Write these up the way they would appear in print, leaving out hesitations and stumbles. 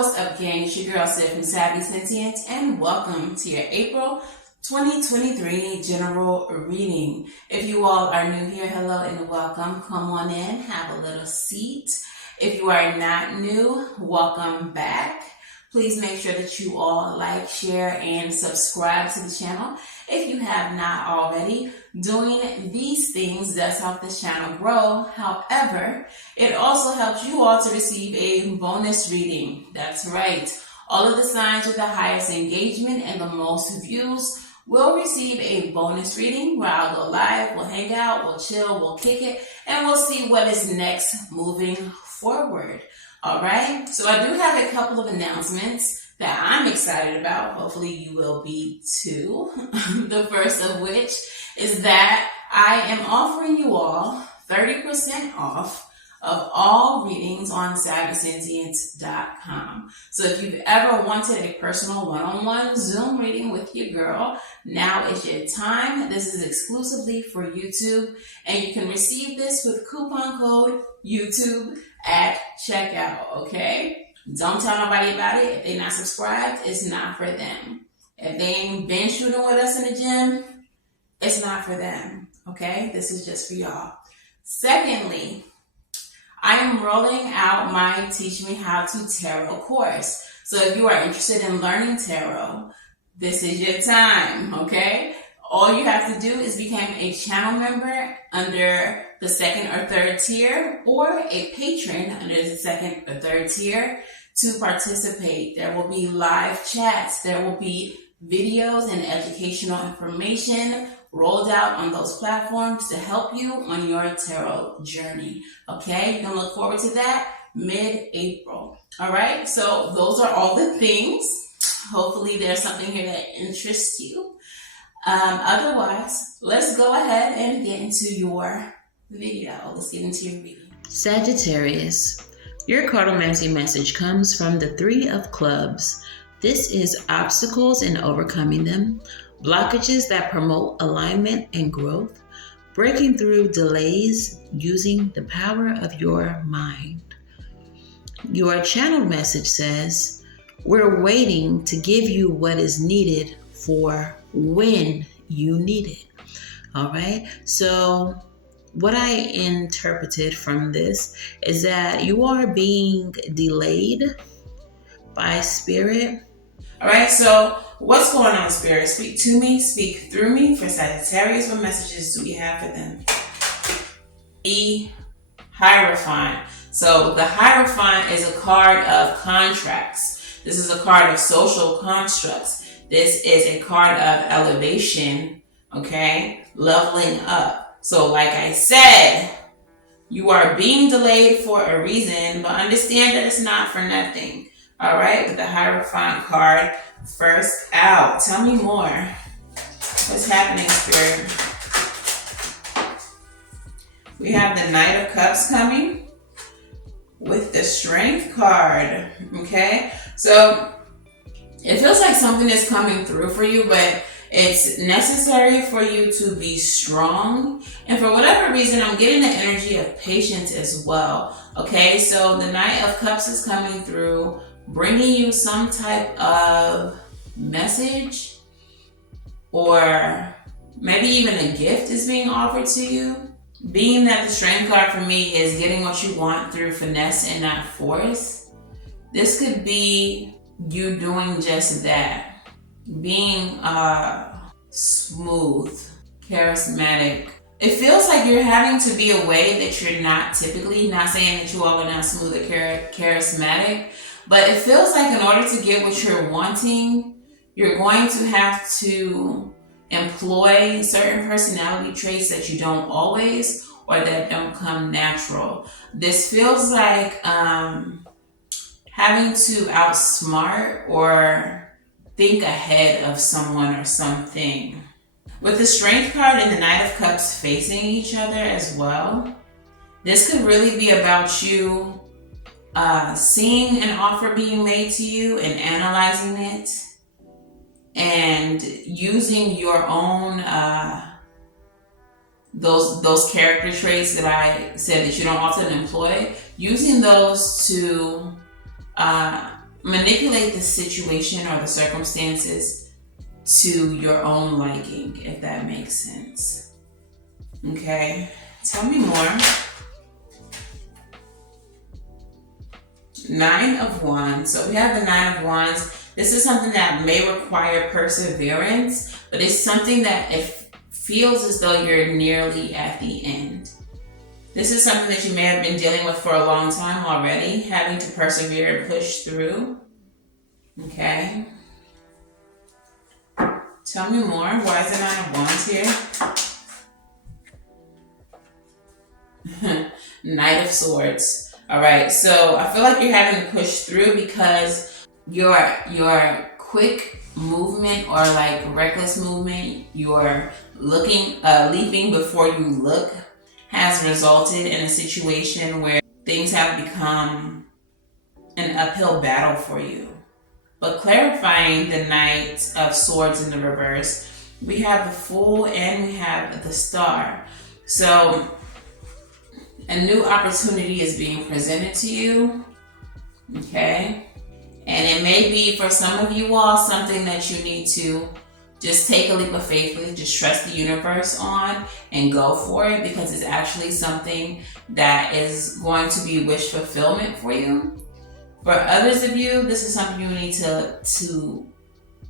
What's up, gang? It's your girl, Savy from Savy, Sentient, and welcome to your April 2023 general reading. If you all are new here, hello and welcome. Come on in, have a little seat. If you are not new, welcome back. Please make sure that you all like, share, and subscribe to the channel. If you have not already, doing these things does help this channel grow. However, it also helps you all to receive a bonus reading. That's right. All of the signs with the highest engagement and the most views will receive a bonus reading where I'll go live, we'll hang out, we'll chill, we'll kick it, and we'll see what is next moving forward. All right, so I do have a couple of announcements that I'm excited about. Hopefully you will be too. The first of which is that I am offering you all 30% off of all readings on SavySentient.com. So if you've ever wanted a personal one-on-one Zoom reading with your girl, now is your time. This is exclusively for YouTube, and you can receive this with coupon code YouTube at checkout, okay? Don't tell nobody about it. If they're not subscribed, it's not for them. If they ain't been shooting with us in the gym, it's not for them, okay? This is just for y'all. Secondly, I am rolling out my Teach Me How to Tarot course. So if you are interested in learning tarot, this is your time, okay? All you have to do is become a channel member under the second or third tier, or a patron under the second or third tier to participate. There will be live chats. There will be videos and educational information rolled out on those platforms to help you on your tarot journey. Okay, you can look forward to that mid-April. All right, so those are all the things. Hopefully there's something here that interests you. Otherwise, let's go ahead and get into your video. Let's get into your reading. Sagittarius, your cartomancy message comes from the Three of Clubs. This is obstacles and overcoming them, blockages that promote alignment and growth, breaking through delays using the power of your mind. Your channeled message says, we're waiting to give you what is needed for when you need it. All right. So what I interpreted from this is that you are being delayed by spirit. All right. So what's going on, spirit? Speak to me, speak through me. For Sagittarius, what messages do we have for them? The Hierophant. So the Hierophant is a card of contracts. This is a card of social constructs. This is a card of elevation, okay? Leveling up. So like I said, you are being delayed for a reason, but understand that it's not for nothing. All right, with the Hierophant card first out. Tell me more. What's happening, Spirit? We have the Knight of Cups coming with the Strength card, okay? So it feels like something is coming through for you, but it's necessary for you to be strong. And for whatever reason, I'm getting the energy of patience as well. Okay, so the Knight of Cups is coming through, bringing you some type of message, or maybe even a gift is being offered to you. Being that the Strength card for me is getting what you want through finesse and not force, this could be you doing just that. Being smooth, charismatic. It feels like you're having to be a way that you're not typically, not saying that you all are not smooth or charismatic, but it feels like in order to get what you're wanting, you're going to have to employ certain personality traits that you don't always, or that don't come natural. This feels like having to outsmart or think ahead of someone or something. With the Strength card and the Knight of Cups facing each other as well, this could really be about you seeing an offer being made to you and analyzing it and using your own those character traits that I said that you don't often employ, using those to manipulate the situation or the circumstances to your own liking, if that makes sense. Okay, tell me more. Nine of Wands. So we have the Nine of Wands. This is something that may require perseverance, but it's something that it feels as though you're nearly at the end. This is something that you may have been dealing with for a long time already, having to persevere and push through. Okay. Tell me more. Why is the Nine of Wands here? Knight of Swords. All right. So I feel like you're having to push through because your quick movement or like reckless movement, your leaping before you look, has resulted in a situation where things have become an uphill battle for you. But clarifying the Knight of Swords in the reverse, we have the Fool and we have the Star. So a new opportunity is being presented to you, okay? And it may be, for some of you all, something that you need to just take a leap of faith with, just trust the universe on and go for it, because it's actually something that is going to be wish fulfillment for you. For others of you, this is something you need to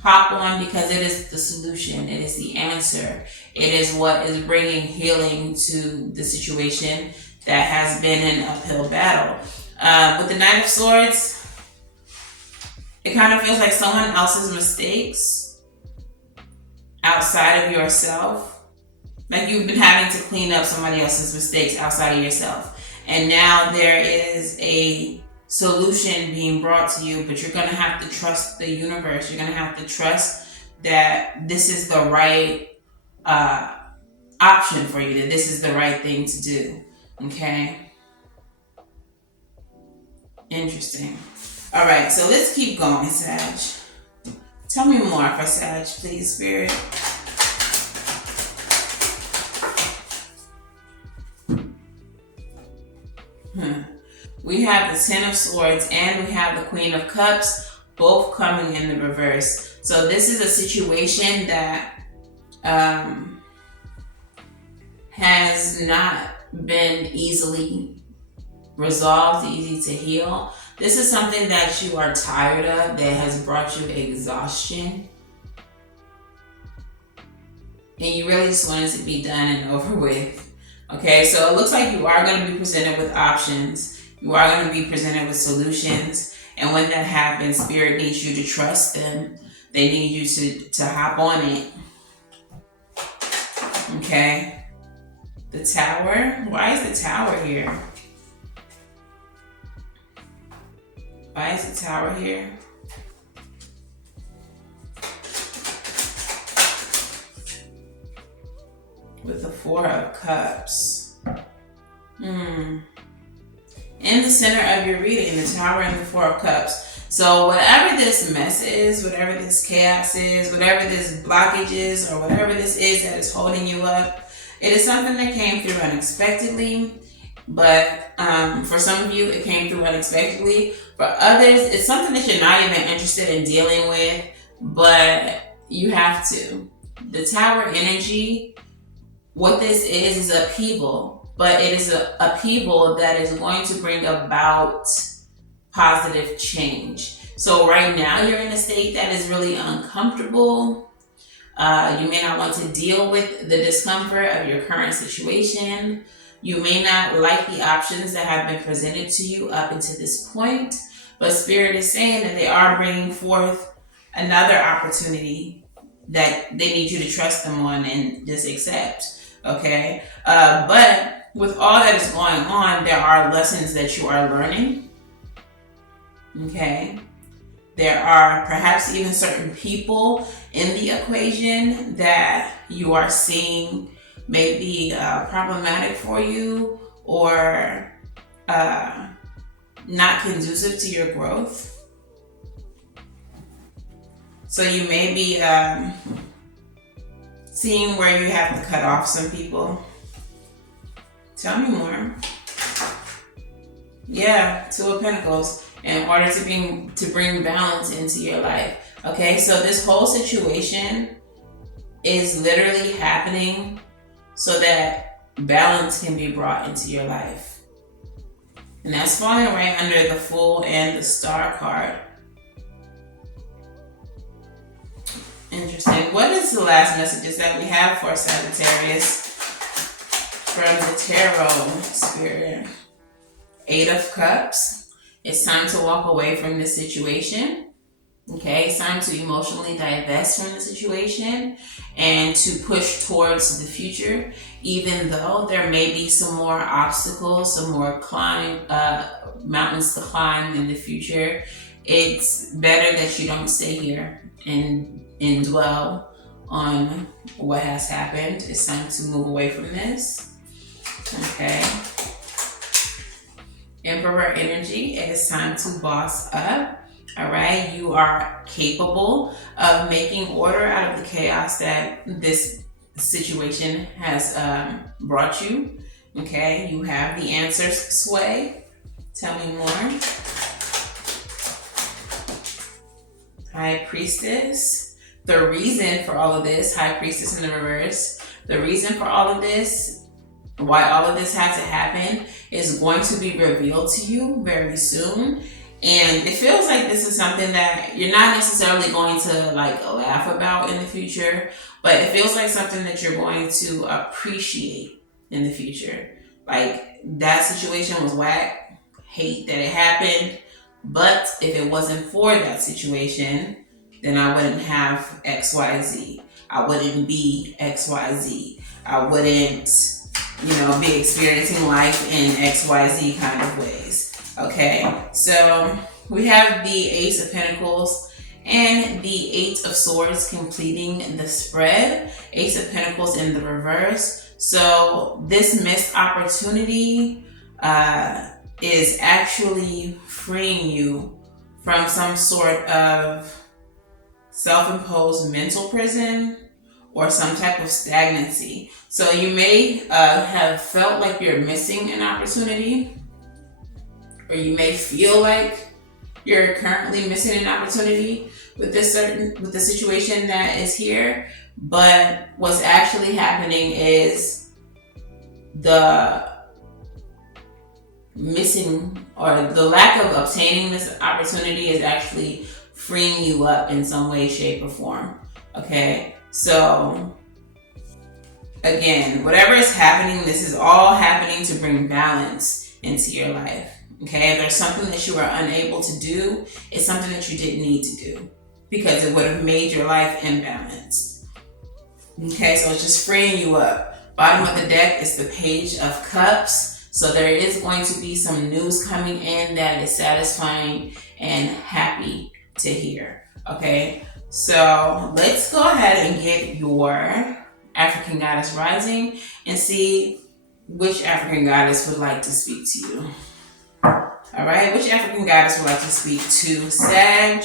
hop on because it is the solution. It is the answer. It is what is bringing healing to the situation that has been an uphill battle. With the Knight of Swords, it kind of feels like someone else's mistakes outside of yourself. Like you've been having to clean up somebody else's mistakes outside of yourself. And now there is a solution being brought to you, but you're going to have to trust the universe. You're going to have to trust that this is the right option for you, that this is the right thing to do. Okay? Interesting. All right, so let's keep going, Sag. Tell me more for Sag, please, Spirit. We have the Ten of Swords and we have the Queen of Cups, both coming in the reverse. So this is a situation that has not been easily resolved, easy to heal. This is something that you are tired of, that has brought you exhaustion. And you really just want it to be done and over with. Okay, so it looks like you are going to be presented with options. You are going to be presented with solutions. And when that happens, Spirit needs you to trust them. They need you to hop on it. Okay. The Tower. Why is the Tower here? Why is the Tower here? With the Four of Cups. In the center of your reading, the Tower and the Four of Cups. So whatever this mess is, whatever this chaos is, whatever this blockage is, or whatever this is that is holding you up, it is something that came through unexpectedly. But for some of you, it came through unexpectedly. For others, it's something that you're not even interested in dealing with, but you have to. The Tower energy, what this is upheaval, but it is an upheaval that is going to bring about positive change. So right now you're in a state that is really uncomfortable. You may not want to deal with the discomfort of your current situation. You may not like the options that have been presented to you up until this point, but Spirit is saying that they are bringing forth another opportunity that they need you to trust them on and just accept. Okay, but with all that is going on, there are lessons that you are learning. Okay, there are perhaps even certain people in the equation that you are seeing may be problematic for you or not conducive to your growth. So you may be seeing where you have to cut off some people. Tell me more. Yeah, Two of Pentacles. in order to bring balance into your life. Okay, so this whole situation is literally happening so that balance can be brought into your life. And that's falling right under the Fool and the Star card. Interesting. What is the last messages that we have for Sagittarius from the Tarot Spirit? 8 of Cups. It's time to walk away from this situation. Okay, it's time to emotionally divest from the situation and to push towards the future, even though there may be some more obstacles, some more mountains to climb in the future. It's better that you don't stay here and dwell on what has happened. It's time to move away from this. Okay. Emperor energy. It's time to boss up. All right, you are capable of making order out of the chaos that this situation has brought you. Okay, you have the answers, Sway. Tell me more. High Priestess. The reason for all of this, High Priestess in the reverse, the reason for all of this, why all of this had to happen, is going to be revealed to you very soon. And it feels like this is something that you're not necessarily going to like laugh about in the future, but it feels like something that you're going to appreciate in the future. Like, that situation was whack, hate that it happened, but if it wasn't for that situation, then I wouldn't have XYZ. I wouldn't be XYZ. I wouldn't, be experiencing life in XYZ kind of ways. Okay, so we have the Ace of Pentacles and the 8 of Swords completing the spread. Ace of Pentacles in the reverse. So this missed opportunity is actually freeing you from some sort of self-imposed mental prison or some type of stagnancy. So you may have felt like you're missing an opportunity, or you may feel like you're currently missing an opportunity with the situation that is here. But what's actually happening is the missing or the lack of obtaining this opportunity is actually freeing you up in some way, shape, or form. Okay, so again, whatever is happening, this is all happening to bring balance into your life. Okay, if there's something that you are unable to do, it's something that you didn't need to do because it would have made your life imbalanced. Okay, so it's just freeing you up. Bottom of the deck is the Page of Cups. So there is going to be some news coming in that is satisfying and happy to hear. Okay, so let's go ahead and get your African Goddess Rising and see which African Goddess would like to speak to you. All right, which African Goddess would like to speak to Sag?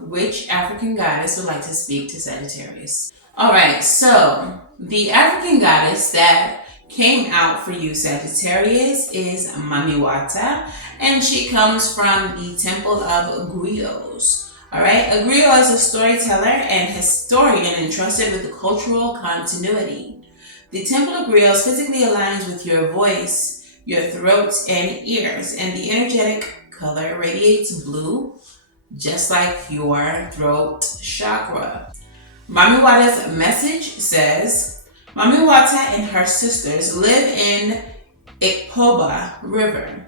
Which African Goddess would like to speak to Sagittarius? All right, so the African Goddess that came out for you, Sagittarius, is Mamiwata, and she comes from the Temple of Griots. All right, a griot is a storyteller and historian entrusted with the cultural continuity. The Temple of Griots physically aligns with your voice, your throat and ears, and the energetic color radiates blue, just like your throat chakra. Mamiwata's message says, Mamiwata and her sisters live in Ikpoba River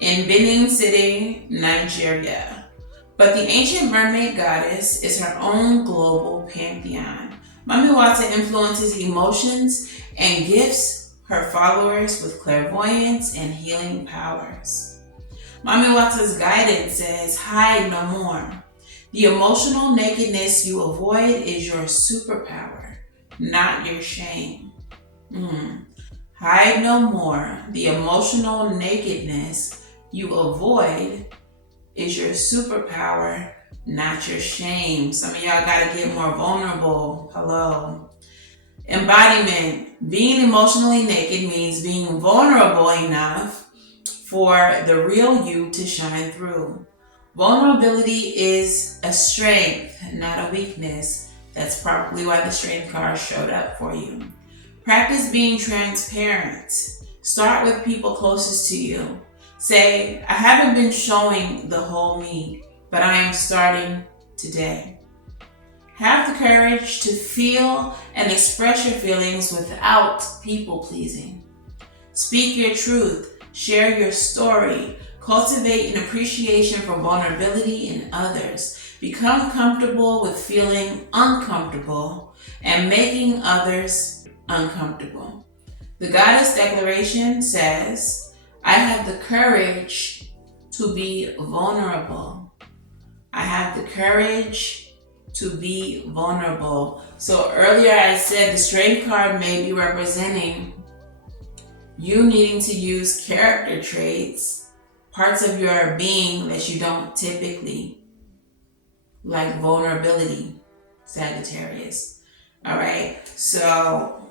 in Benin City, Nigeria. But the ancient mermaid goddess is her own global pantheon. Mamiwata influences emotions and gifts her followers with clairvoyance and healing powers. Mamiwata's guidance says, hide no more. The emotional nakedness you avoid is your superpower, not your shame. Hide no more. The emotional nakedness you avoid is your superpower, not your shame. Some of y'all gotta get more vulnerable. Hello. Embodiment. Being emotionally naked means being vulnerable enough for the real you to shine through. Vulnerability is a strength, not a weakness. That's probably why the strength card showed up for you. Practice being transparent. Start with people closest to you. Say, I haven't been showing the whole me, but I am starting today. Have the courage to feel and express your feelings without people pleasing. Speak your truth. Share your story. Cultivate an appreciation for vulnerability in others. Become comfortable with feeling uncomfortable and making others uncomfortable. The Goddess Declaration says, I have the courage to be vulnerable. I have the courage to be vulnerable. So earlier I said the Strength card may be representing you needing to use character traits, parts of your being that you don't typically, like vulnerability, Sagittarius. All right, so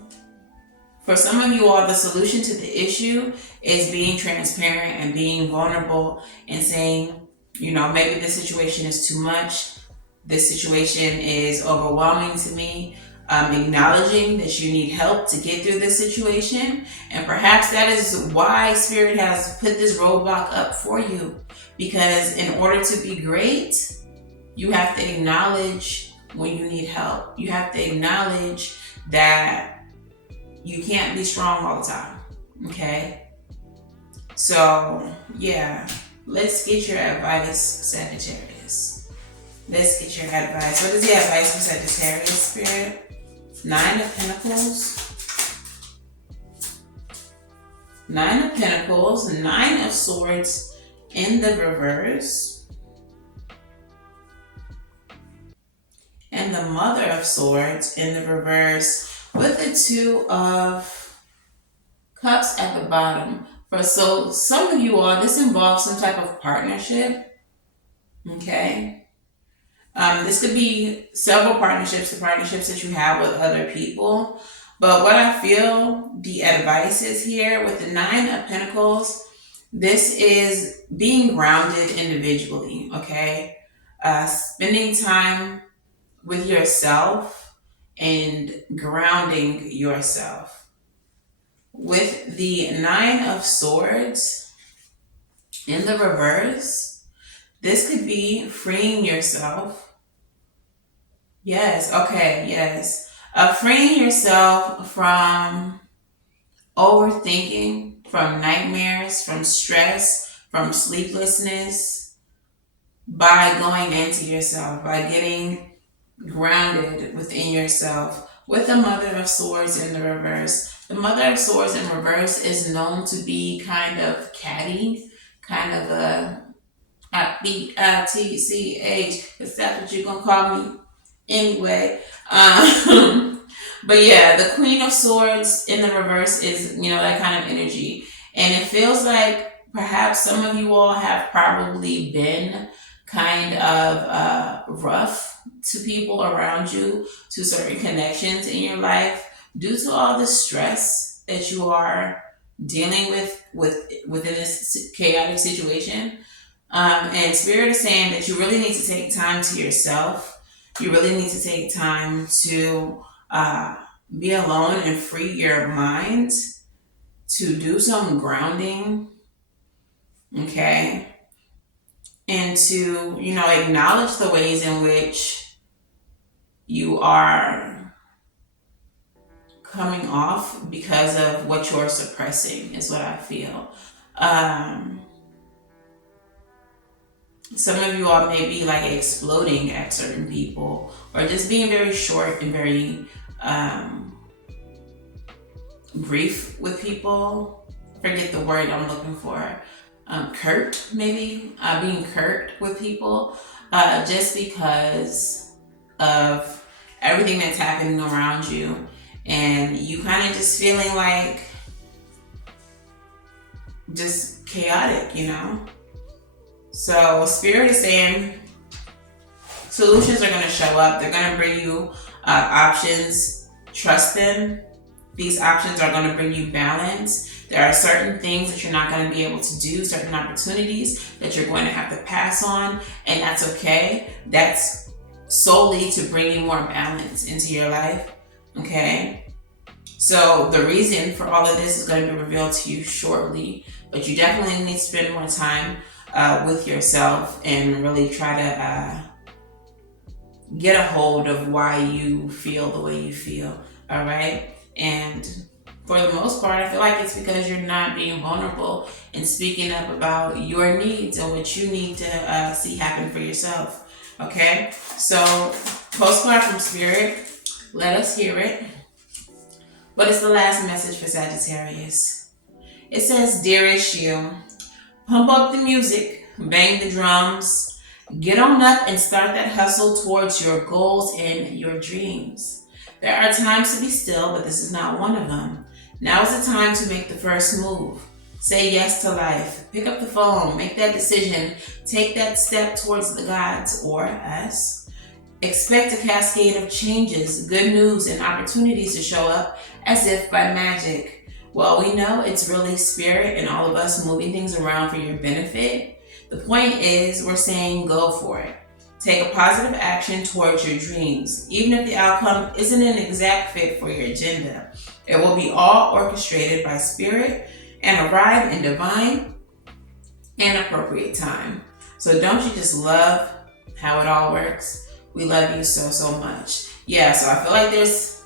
for some of you all, the solution to the issue is being transparent and being vulnerable and saying, maybe this situation is too much. This situation is overwhelming to me. Acknowledging that you need help to get through this situation. And perhaps that is why Spirit has put this roadblock up for you. Because in order to be great, you have to acknowledge when you need help. You have to acknowledge that you can't be strong all the time, okay? So, yeah, let's get your advice, Sagittarius. Let's get your advice. What is the advice for Sagittarius, Spirit? 9 of Pentacles. 9 of Pentacles, 9 of Swords in the reverse. And the Mother of Swords in the reverse. With the 2 of Cups at the bottom. So some of you all, this involves some type of partnership. Okay. This could be several partnerships, the partnerships that you have with other people. But what I feel the advice is here with the 9 of Pentacles, this is being grounded individually. Okay. Spending time with yourself and grounding yourself. With the 9 of Swords in the reverse, this could be freeing yourself. Yes, okay, yes. Freeing yourself from overthinking, from nightmares, from stress, from sleeplessness, by going into yourself, by getting grounded within yourself. With the Mother of Swords in the reverse. The Mother of Swords in reverse is known to be kind of catty, kind of a bitch, because that's what you're going to call me anyway. But yeah, the Queen of Swords in the reverse is, that kind of energy. And it feels like perhaps some of you all have probably been kind of rough to people around you, to certain connections in your life, due to all the stress that you are dealing within this chaotic situation. And Spirit is saying that you really need to take time to yourself. You really need to take time to be alone and free your mind to do some grounding, okay? And to, acknowledge the ways in which you are coming off because of what you're suppressing, is what I feel. Some of you all may be like exploding at certain people, or just being very short and very brief with people. Forget the word I'm looking for. Curt, maybe. Being curt with people, just because of everything that's happening around you, and you kind of just feeling like just chaotic, So Spirit is saying solutions are going to show up. They're going to bring you options. Trust them. These options are going to bring you balance. There are certain things that you're not going to be able to do, certain opportunities that you're going to have to pass on, and that's okay. That's solely to bring you more balance into your life, okay? So the reason for all of this is going to be revealed to you shortly, but you definitely need to spend more time with yourself and really try to get a hold of why you feel the way you feel, all right? And for the most part, I feel like it's because you're not being vulnerable and speaking up about your needs and what you need to see happen for yourself, okay? So, postcard from Spirit, let us hear it. But it's the last message for Sagittarius. It says, dearest you, pump up the music, bang the drums, get on up and start that hustle towards your goals and your dreams. There are times to be still, but this is not one of them. Now is the time to make the first move. Say yes to life. Pick up the phone, make that decision, take that step towards the gods or us. Expect a cascade of changes, good news, and opportunities to show up as if by magic. Well, we know it's really spirit and all of us moving things around for your benefit. The point is, we're saying go for it. Take a positive action towards your dreams, even if the outcome isn't an exact fit for your agenda. It will be all orchestrated by spirit and arrive in divine and appropriate time. So don't you just love how it all works? We love you so, so much. Yeah, so I feel like this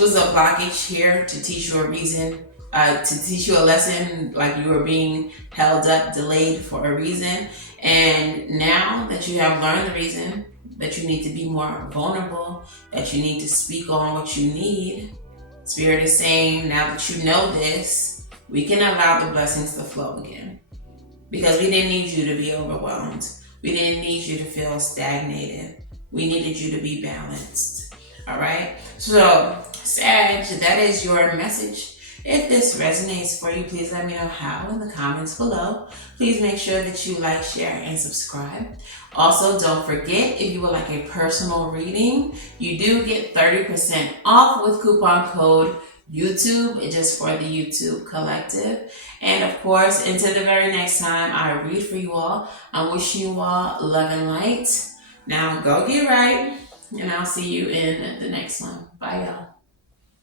was a blockage here to teach you a reason, to teach you a lesson, like you were being held up, delayed for a reason. And now that you have learned the reason, that you need to be more vulnerable, that you need to speak on what you need, Spirit is saying, now that you know this, we can allow the blessings to flow again. Because we didn't need you to be overwhelmed. We didn't need you to feel stagnated. We needed you to be balanced. All right? So, Sag, that is your message. If this resonates for you, please let me know how in the comments below. Please make sure that you like, share, and subscribe. Also, don't forget, if you would like a personal reading, you do get 30% off with coupon code YouTube, just for the YouTube collective. And of course, until the very next time I read for you all, I wish you all love and light. Now go get right, and I'll see you in the next one. Bye, y'all.